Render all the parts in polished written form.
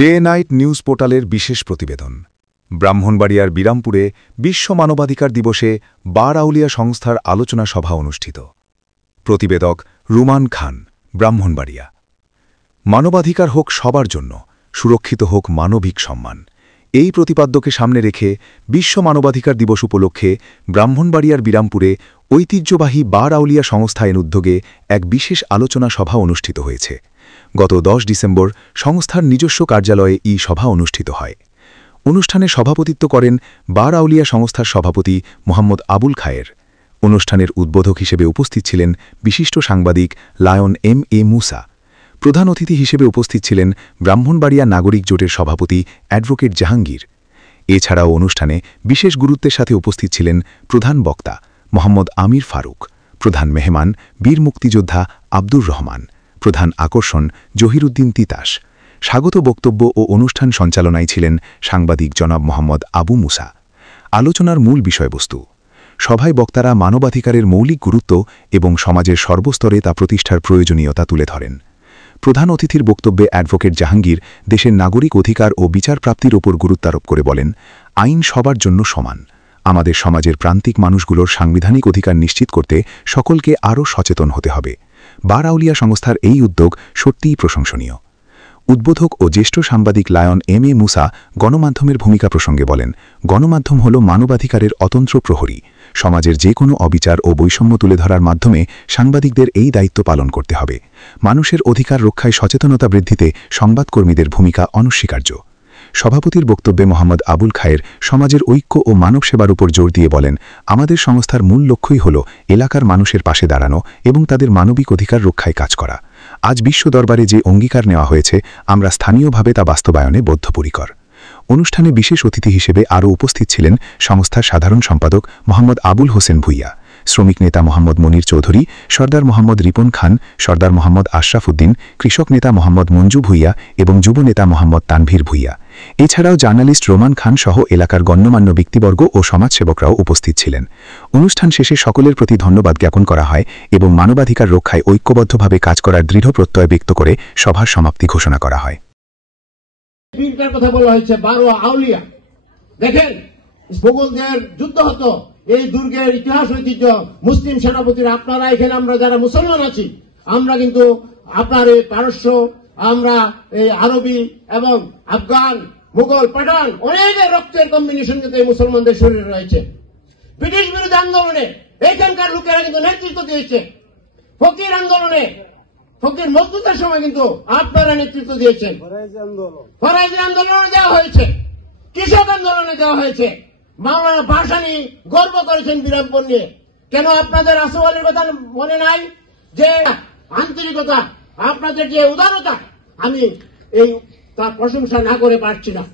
Day night news পোর্টালের বিশেষ প্রতিবেদন। ব্রাহ্মণবাড়িয়ার বিরামপুরে বিশ্ব মানবাধিকার দিবসে বার আউলিয়া সংস্থার আলোচনা সভা অনুষ্ঠিত। প্রতিবেদক রুমান খান, ব্রাহ্মণবাড়িয়া। মানবাধিকার হোক সবার জন্য, সুরক্ষিত হোক মানবিক সম্মান, এই প্রতিপাদ্যকে সামনে রেখে বিশ্ব মানবাধিকার দিবস উপলক্ষে ব্রাহ্মণবাড়িয়ার বিরামপুরে ঐতিহ্যবাহী বার আউলিয়া সংস্থার উদ্যোগে এক বিশেষ আলোচনা সভা অনুষ্ঠিত হয়েছে। গত 10 ডিসেম্বর সংস্থার নিজস্ব কার্যালয়ে এই সভা অনুষ্ঠিত হয়। অনুষ্ঠানে সভাপতিত্ব করেন বার আউলিয়া সংস্থার সভাপতি মোহাম্মদ আবুল খায়ের। অনুষ্ঠানের উদ্বোধক হিসেবে উপস্থিত ছিলেন বিশিষ্ট সাংবাদিক লায়ন এম.এ. মুসা। প্রধান অতিথি হিসেবে উপস্থিত ছিলেন ব্রাহ্মণবাড়িয়া নাগরিক জোটের সভাপতি অ্যাডভোকেট জাহাঙ্গীর। এছাড়াও অনুষ্ঠানে বিশেষ গুরুত্বের সাথে উপস্থিত ছিলেন প্রধান বক্তা মোহাম্মদ আমির ফারুক, প্রধান মেহমান বীর মুক্তিযোদ্ধা আব্দুর রহমান, প্রধান আকর্ষণ জহিরুদ্দিন তিতাস। স্বাগত বক্তব্য ও অনুষ্ঠান সঞ্চালনায় ছিলেন সাংবাদিক জনাব মোহাম্মদ আবু মুসা। আলোচনার মূল বিষয়বস্তু: সভায় বক্তারা মানবাধিকারের মৌলিক গুরুত্ব এবং সমাজের সর্বস্তরে তা প্রতিষ্ঠার প্রয়োজনীয়তা তুলে ধরেন। প্রধান অতিথির বক্তব্যে অ্যাডভোকেট জাহাঙ্গীর দেশের নাগরিক অধিকার ও বিচার প্রাপ্তির ওপর গুরুত্বারোপ করে বলেন, আইন সবার জন্য সমান। আমাদের সমাজের প্রান্তিক মানুষগুলোর সাংবিধানিক অধিকার নিশ্চিত করতে সকলকে আরও সচেতন হতে হবে। বার আউলিয়া সংস্থার এই উদ্যোগ সত্যিই প্রশংসনীয়। উদ্বোধক ও জ্যেষ্ঠ সাংবাদিক লায়ন এম.এ. মুসা গণমাধ্যমের ভূমিকা প্রসঙ্গে বলেন, গণমাধ্যম হল মানবাধিকারের অতন্ত্র প্রহরী। সমাজের যে কোনো অবিচার ও বৈষম্য তুলে ধরার মাধ্যমে সাংবাদিকদের এই দায়িত্ব পালন করতে হবে। মানুষের অধিকার রক্ষায় সচেতনতা বৃদ্ধিতে সংবাদকর্মীদের ভূমিকা অনস্বীকার্য। সভাপতির বক্তব্যে মোহাম্মদ আবুল খায়ের সমাজের ঐক্য ও মানব সেবার উপর জোর দিয়ে বলেন, আমাদের সংস্থার মূল লক্ষ্যই হল এলাকার মানুষের পাশে দাঁড়ানো এবং তাদের মানবিক অধিকার রক্ষায় কাজ করা। আজ বিশ্ব দরবারে যে অঙ্গীকার নেওয়া হয়েছে, আমরা স্থানীয়ভাবে তা বাস্তবায়নে বদ্ধপরিকর। অনুষ্ঠানে বিশেষ অতিথি হিসেবে আরও উপস্থিত ছিলেন সংস্থার সাধারণ সম্পাদক মোহাম্মদ আবুল হোসেন ভুইয়া, শ্রমিক নেতা মোহাম্মদ মনির চৌধুরী, সর্দার মোহাম্মদ রিপন খান, সর্দার মোহাম্মদ আশরাফ উদ্দিন, কৃষক নেতা মোহাম্মদ মঞ্জু ভুইয়া এবং যুব নেতা মোহাম্মদ তানভীর ভুইয়া। এছাড়াও জার্নালিস্ট রোমান খান সহ এলাকার গণ্যমান্য ব্যক্তিবর্গ ও সমাজসেবকরাও উপস্থিত ছিলেন। অনুষ্ঠান শেষে সকলের প্রতি ধন্যবাদ জ্ঞাপন করা হয় এবং মানবাধিকার রক্ষায় ঐক্যবদ্ধভাবে কাজ করার দৃঢ় প্রত্যয় ব্যক্ত করে সভার সমাপ্তি ঘোষণা করা হয়। কথা বলা হয়েছে 12 আউলিয়া। দেখেন, মোগলদের যুদ্ধ হতো, এই দুর্গের ইতিহাস ঐতিহ্য মুসলিম সেনাপতিরা, আপনারা এখানে আমরা যারা মুসলমান আছি, আমরা কিন্তু আপনার এই পারস্য, আমরা এই আরবি এবং আফগান, মুঘল, পাঠান, অনেকের রক্তের কম্বিনেশন কিন্তু এই মুসলমানদের শরীরে রয়েছে। ব্রিটিশ বিরোধী আন্দোলনে এখানকার লোকেরা কিন্তু নেতৃত্ব দিয়েছে। ফকির আন্দোলনে, ফকির মজদুদের সময় কিন্তু আপনারা নেতৃত্ব দিয়েছেন। ফরাইজি আন্দোলনে দেওয়া হয়েছে, কৃষক আন্দোলনে দেওয়া হয়েছে। মাওলানা ভাসানী গর্ব করেছেন বিরামপুর নিয়ে। কেন আপনাদের আসফ আলীর কথা মনে নাই? যে আন্তরিকতা, আপনাদের যে উদারতা, আমি এই তার প্রশংসা না করে পারছি না।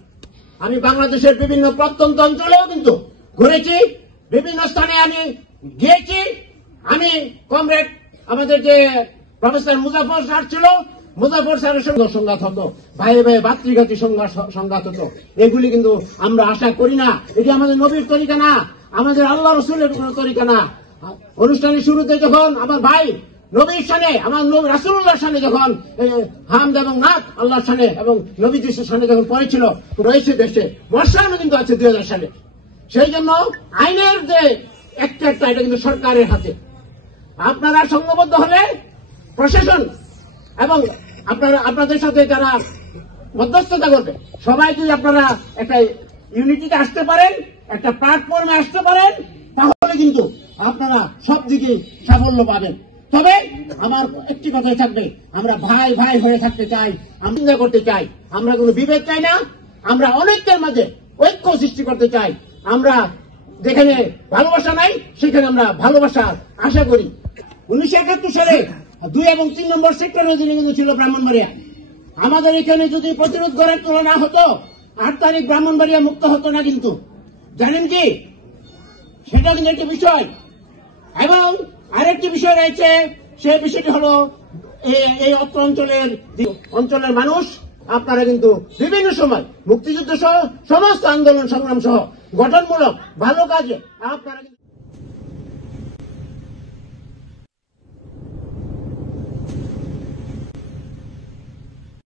আমি বাংলাদেশের বিভিন্ন প্রত্যন্ত অঞ্চলেও কিন্তু ঘুরেছি, বিভিন্ন স্থানে আমি গিয়েছি। আমি কমরেড আমাদের যে প্রফেসর মুজাফর স্যার ছিল, মুজাফর স্যারের সঙ্গে সংঘাত হতো, ভাই ভাই ভাতৃঘাতী সংঘাত হতো। এগুলি কিন্তু আমরা আশা করি না। এটি আমাদের নবীর তরিকা না, আমাদের আল্লাহ রসুলের কোন তরিকা না। অনুষ্ঠানের শুরুতে যখন আমার ভাই নবীর সানে, আমার রাসূলুল্লাহর সানে যখন হামদ এবং নাত আল্লাহর সানে এবং নবীজির সানে যখন পড়েছিল, রয়েছে দেশে বর্ষায়নও কিন্তু আছে 2000 সালে। সেই জন্য আইনের যে একটা এটা কিন্তু সরকারের হাতে। আপনারা সংঘবদ্ধ হলে প্রশাসন এবং আপনাদের সাথে যারা মধ্যস্থতা করবে, সবাই যদি আপনারা একটা ইউনিটিতে আসতে পারেন, একটা প্ল্যাটফর্মে আসতে পারেন, তাহলে কিন্তু আপনারা সব দিকে সাফল্য পাবেন। তবে আমার একটি কথাই থাকবে, আমরা ভাই ভাই হয়ে থাকতে চাই, আমরা করতে চাই, আমরা কোনো বিভেদ চাই না। আমরা অনেকের মাঝে ঐক্য সৃষ্টি করতে চাই। আমরা যেখানে ভালোবাসা নাই, সেখানে আমরা ভালোবাসা আশা করি। 1971 সালে 2 এবং 3 নম্বর সেক্টরের অধীনে কিন্তু ছিল ব্রাহ্মণবাড়িয়া। আমাদের এখানে যদি প্রতিরোধ গড়ে তোলা না হতো, 8 তারিখ ব্রাহ্মণবাড়িয়া মুক্ত হতো না। কিন্তু জানেন কি, সেটা কিন্তু একটি বিষয়। এবং আরেকটি বিষয় রয়েছে, সেই বিষয়টি হলো এই অত্র অঞ্চলের মানুষ আপনারা কিন্তু বিভিন্ন সময় মুক্তিযুদ্ধ সহ সমস্ত আন্দোলন সংগ্রাম সহ গঠনমূলক ভালো কাজে আপনারা